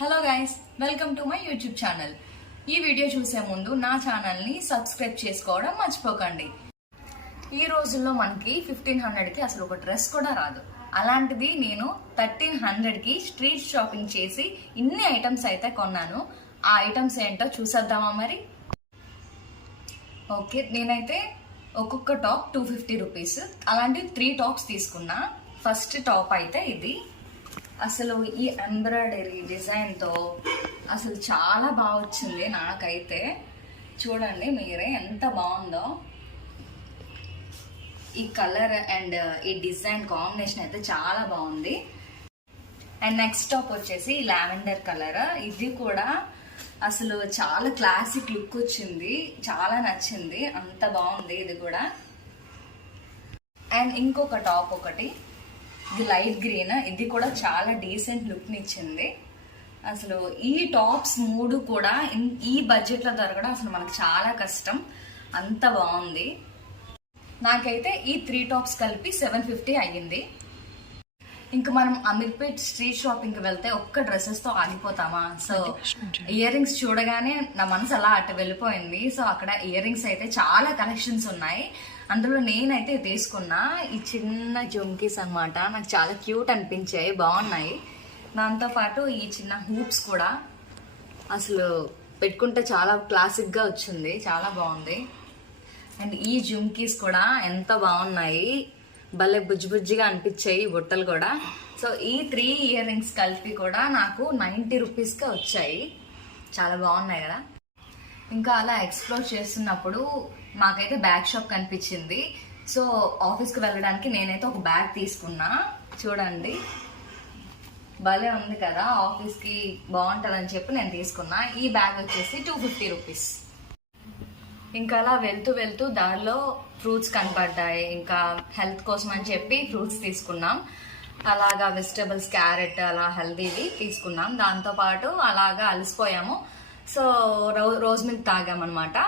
Hello guys, welcome to my YouTube channel. ఈ video చూసే ముందు నా ఛానల్ని సబ్స్క్రైబ్ చేసుకోవడం మర్చిపోకండి. ఈ రోజుల్లో మనకి 1500కి అసలు ఒక డ్రెస్ కూడా రాదు. అలాంటిది నేను 1300కి స్ట్రీట్ షాపింగ్ చేసి ఇన్ని ఐటమ్స్ అయితే కొన్నాను. ఆ ఐటమ్స్ ఏంటో చూసేద్దామా మరి? ఓకే, నేనైతే ఒక్కొక్క టాప్ 250 రూపీస్, అలాంటి 3 టాప్స్ తీసుకున్నా. ఫస్ట్ టాప్ అయితే ఇది. అసలు ఈ ఎంబ్రాయిడరీ డిజైన్తో అసలు చాలా బాగా వచ్చింది నాకైతే. చూడండి మీరే ఎంత బాగుందో. ఈ కలర్ అండ్ ఈ డిజైన్ కాంబినేషన్ అయితే చాలా బాగుంది. అండ్ నెక్స్ట్ టాప్ వచ్చేసి లావెండర్ కలర్. ఇది కూడా అసలు చాలా క్లాసిక్ లుక్ వచ్చింది, చాలా నచ్చింది, అంత బాగుంది ఇది కూడా. అండ్ ఇంకొక టాప్ ఒకటి, ఇది లైట్ గ్రీన్. ఇది కూడా చాలా డీసెంట్ లుక్ ని ఇచ్చింది. అసలు ఈ టాప్స్ 3 కూడా ఈ బడ్జెట్ లో దొరకడం అసలు మనకు చాలా కష్టం, అంత బాగుంది. నాకైతే ఈ 3 టాప్స్ కలిపి 750 అయ్యింది. ఇంకా మనం అమీర్పేట్ స్ట్రీట్ షాపింగ్ కి వెళ్తే ఒక్క డ్రెస్సెస్ తో ఆగిపోతామా? సో ఇయర్ రింగ్స్ చూడగానే నా మనసు అలా అటు వెళ్ళిపోయింది. సో అక్కడ ఇయర్ రింగ్స్ అయితే చాలా కలెక్షన్స్ ఉన్నాయి. అందులో నేనైతే తీసుకున్నా ఈ చిన్న జుమ్కీస్ అన్నమాట. నాకు చాలా క్యూట్ అనిపించాయి, బాగున్నాయి. దాంతోపాటు ఈ చిన్న హూప్స్ కూడా అసలు పెట్టుకుంటే చాలా క్లాసిక్ గా వచ్చింది, చాలా బాగుంది. అండ్ ఈ జుమ్కీస్ కూడా ఎంత బాగున్నాయి, భలే బుజ్జి బుజ్జిగా అనిపించాయి బుట్టలు కూడా. సో ఈ 3 ఇయర్ రింగ్స్ కలిపి కూడా నాకు 90 రూపీస్కే వచ్చాయి. చాలా బాగున్నాయి కదా. ఇంకా అలా ఎక్స్ప్లోర్ చేస్తున్నప్పుడు మాకైతే బ్యాగ్ షాప్ కనిపించింది. సో ఆఫీస్కి వెళ్ళడానికి నేనైతే ఒక బ్యాగ్ తీసుకున్నా. చూడండి భలే ఉంది కదా, ఆఫీస్కి బాగుంటుందని చెప్పి నేను తీసుకున్నా. ఈ బ్యాగ్ వచ్చేసి 250 రూపీస్. ఇంకా అలా వెళ్తూ వెళ్తూ దారిలో ఫ్రూట్స్ కనపడ్డాయి. ఇంకా హెల్త్ కోసం అని చెప్పి ఫ్రూట్స్ తీసుకున్నాం. అలాగా వెజిటబుల్స్, క్యారెట్ అలా హెల్తీవి తీసుకున్నాం. దాంతోపాటు అలాగా అలసిపోయాము. సో రోజ్ మిల్క్ తాగామన్నమాట.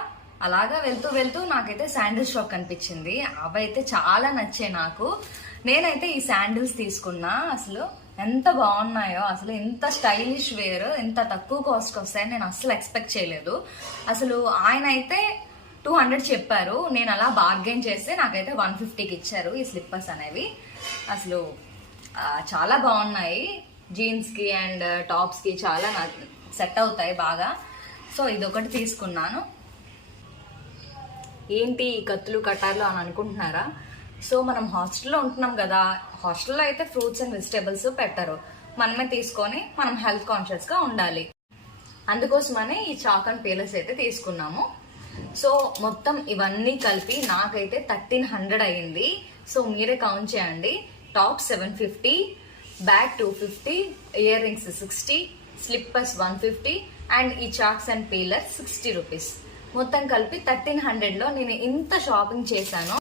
అలాగా వెళ్తూ వెళ్తూ నాకైతే శాండిల్స్ షాప్ కనిపించింది. అవైతే చాలా నచ్చాయి నాకు. నేనైతే ఈ శాండిల్స్ తీసుకున్నా. అసలు ఎంత బాగున్నాయో, అసలు ఇంత స్టైలిష్ వేర్ ఇంత తక్కువ కాస్ట్కి వస్తాయని నేను అసలు ఎక్స్పెక్ట్ చేయలేదు. అసలు ఆయన అయితే 200 చెప్పారు. నేను అలా బార్గెన్ చేస్తే నాకైతే 150కి ఇచ్చారు ఈ స్లిప్పర్స్ అనేవి. అసలు చాలా బాగున్నాయి. జీన్స్కి అండ్ టాప్స్కి చాలా సెట్ అవుతాయి బాగా. సో ఇదొకటి తీసుకున్నాను. ఏంటి ఈ కత్తులు కటార్లు అని అనుకుంటున్నారా? సో మనం హాస్టల్లో ఉంటున్నాం కదా, హాస్టల్లో అయితే ఫ్రూట్స్ అండ్ వెజిటేబుల్స్ పెట్టరు. మనమే తీసుకొని మనం హెల్త్ కాన్షియస్గా ఉండాలి. అందుకోసమని ఈ చాక్ అండ్ పీలర్స్ అయితే తీసుకున్నాము. సో మొత్తం ఇవన్నీ కలిపి నాకైతే 1300 అయ్యింది. సో మీరే కౌంట్ చేయండి. Top 750, bag 250, ear rings 60, slippers 150 and ఈ చాక్స్ అండ్ పీలర్ 60 రూపీస్. మొత్తం కలిపి 1300లో నేను ఇంత షాపింగ్ చేశాను.